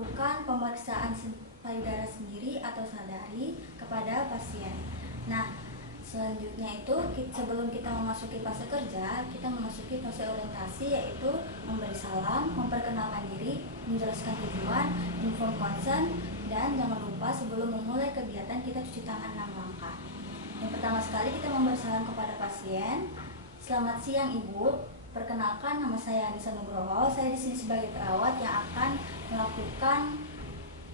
melakukan pemeriksaan payudara sendiri atau sadari kepada pasien. Nah, selanjutnya itu sebelum kita memasuki fase kerja, kita memasuki fase orientasi, yaitu memberi salam, memperkenalkan diri, menjelaskan tujuan, inform consent, dan jangan lupa sebelum memulai kegiatan kita cuci tangan 6 langkah. Yang pertama sekali kita memberi salam kepada pasien. Selamat siang Ibu. Perkenalkan, nama saya Anissa Nugroho. Saya di sini sebagai perawat yang akan melakukan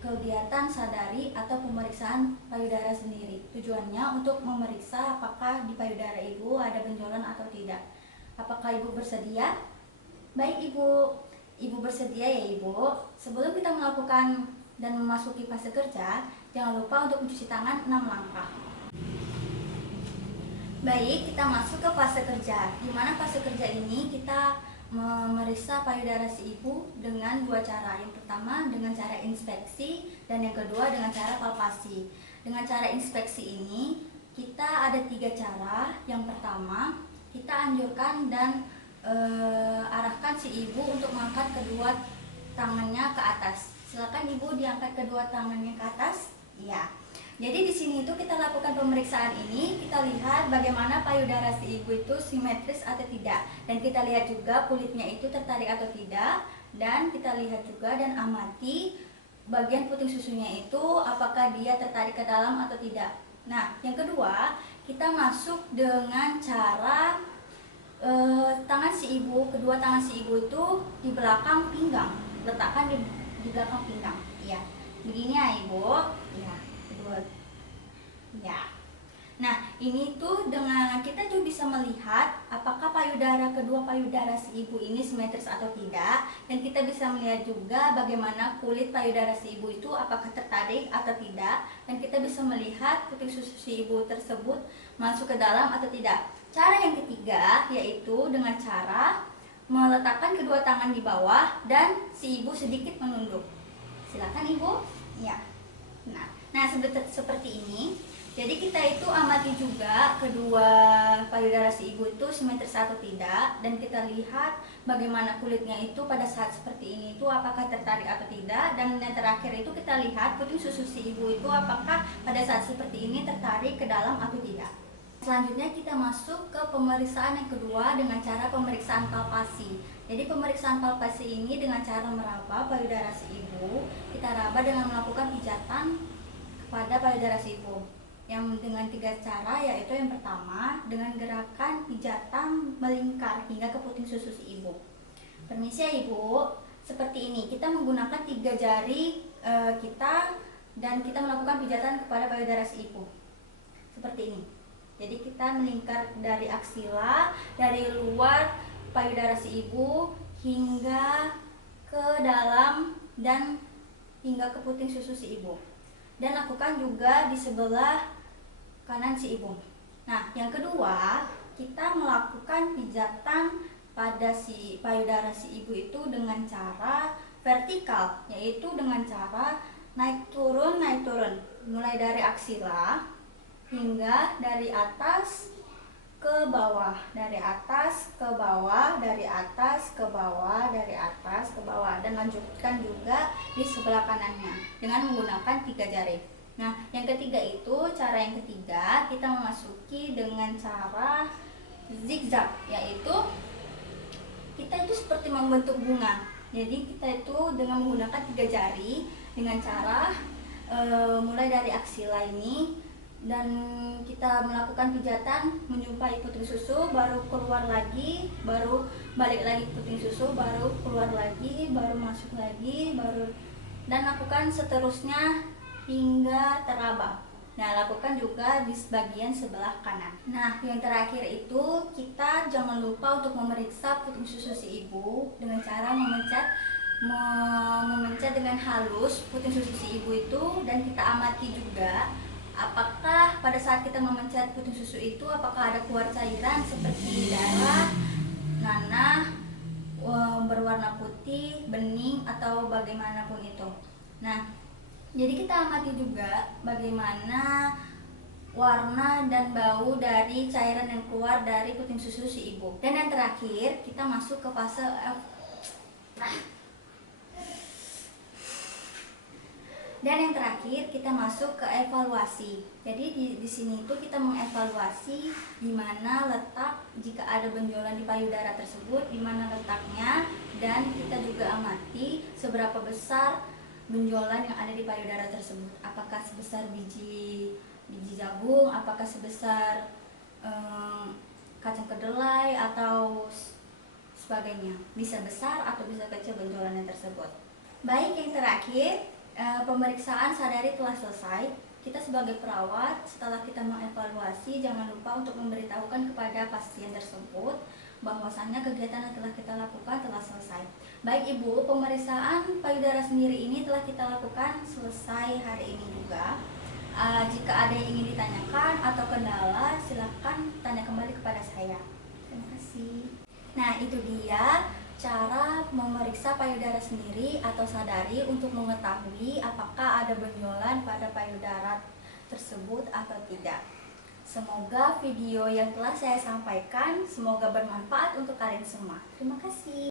kegiatan sadari atau pemeriksaan payudara sendiri. Tujuannya untuk memeriksa apakah di payudara Ibu ada benjolan atau tidak. Apakah Ibu bersedia? Baik Ibu. Ibu bersedia ya Ibu. Sebelum kita melakukan dan memasuki fase kerja, jangan lupa untuk mencuci tangan 6 langkah. Baik, kita masuk ke fase kerja. Di mana fase kerja ini kita memeriksa payudara si ibu dengan 2 cara. Yang pertama dengan cara inspeksi dan yang kedua dengan cara palpasi. Dengan cara inspeksi ini kita ada 3 cara. Yang pertama, kita anjurkan dan arahkan si ibu untuk mengangkat kedua tangannya ke atas. Silakan Ibu diangkat kedua tangannya ke atas. Iya. Jadi di sini itu kita lakukan pemeriksaan ini, kita lihat bagaimana payudara si ibu itu simetris atau tidak, dan kita lihat juga kulitnya itu tertarik atau tidak, dan kita lihat juga dan amati bagian puting susunya itu apakah dia tertarik ke dalam atau tidak. Nah, yang kedua, kita masuk dengan cara tangan si ibu, kedua tangan si ibu itu di belakang pinggang, letakkan di belakang pinggang. Iya, begini ya Ibu. Ya. Ya. Nah, ini tuh dengan kita juga bisa melihat apakah kedua payudara si ibu ini simetris atau tidak, dan kita bisa melihat juga bagaimana kulit payudara si ibu itu apakah tertarik atau tidak, dan kita bisa melihat puting susu si ibu tersebut masuk ke dalam atau tidak. Cara yang ketiga yaitu dengan cara meletakkan kedua tangan di bawah dan si ibu sedikit menunduk. Silakan Ibu. Ya. Nah, seperti ini. Jadi kita itu amati juga kedua payudara si ibu itu simetris atau tidak, dan kita lihat bagaimana kulitnya itu pada saat seperti ini itu apakah tertarik atau tidak, dan yang terakhir itu kita lihat puting susu si ibu itu apakah pada saat seperti ini tertarik ke dalam atau tidak. Selanjutnya kita masuk ke pemeriksaan yang kedua dengan cara pemeriksaan palpasi. Jadi pemeriksaan palpasi ini dengan cara meraba payudara si ibu. Kita raba dengan melakukan pijatan kepada payudara si ibu. Yang dengan 3 cara, yaitu yang pertama dengan gerakan pijatan melingkar hingga ke puting susu si ibu. Permisi ya Ibu, seperti ini kita menggunakan 3 jari kita dan kita melakukan pijatan kepada payudara si ibu. Seperti ini. Jadi kita melingkar dari aksila, dari luar payudara si ibu hingga ke dalam dan hingga ke puting susu si ibu. Dan lakukan juga di sebelah kanan si ibu. Nah, yang kedua, kita melakukan pijatan pada si payudara si ibu itu dengan cara vertikal, yaitu dengan cara naik turun, mulai dari aksila hingga dari atas ke bawah, dari atas ke bawah, dari atas ke bawah, dari atas ke bawah, dan lanjutkan juga di sebelah kanannya dengan menggunakan 3 jari. Nah, yang ketiga itu, cara yang ketiga kita memasuki dengan cara zigzag, yaitu kita itu seperti membentuk bunga. Jadi kita itu dengan menggunakan 3 jari dengan cara mulai dari aksila ini, dan kita melakukan pijatan menjumpai puting susu, baru keluar lagi, baru balik lagi puting susu, baru keluar lagi, baru masuk lagi, baru, dan lakukan seterusnya hingga teraba. Nah, lakukan juga di bagian sebelah kanan. Nah, yang terakhir itu kita jangan lupa untuk memeriksa puting susu si ibu dengan cara memencet dengan halus puting susu si ibu itu, dan kita amati juga apakah pada saat kita memencet puting susu itu apakah ada keluar cairan seperti darah, nanah, berwarna putih, bening, atau bagaimanapun itu. Nah, jadi kita amati juga bagaimana warna dan bau dari cairan yang keluar dari puting susu si ibu. Dan yang terakhir kita masuk ke fase Dan yang terakhir kita masuk ke evaluasi. Jadi di sini itu kita mengevaluasi di mana letak jika ada benjolan di payudara tersebut, di mana letaknya, dan kita juga amati seberapa besar benjolan yang ada di payudara tersebut. Apakah sebesar biji jagung, apakah sebesar kacang kedelai atau sebagainya. Bisa besar atau bisa kecil benjolannya tersebut. Baik, yang terakhir, pemeriksaan sadari telah selesai. Kita sebagai perawat, setelah kita mengevaluasi, jangan lupa untuk memberitahukan kepada pasien tersebut bahwasannya kegiatan yang telah kita lakukan telah selesai. Baik Ibu, pemeriksaan payudara sendiri ini telah kita lakukan selesai hari ini juga. Jika ada yang ingin ditanyakan atau kendala, silakan tanya kembali kepada saya. Terima kasih. Nah, itu dia cara memeriksa payudara sendiri atau sadari untuk mengetahui apakah ada benjolan pada payudara tersebut atau tidak. Semoga video yang telah saya sampaikan semoga bermanfaat untuk kalian semua. Terima kasih.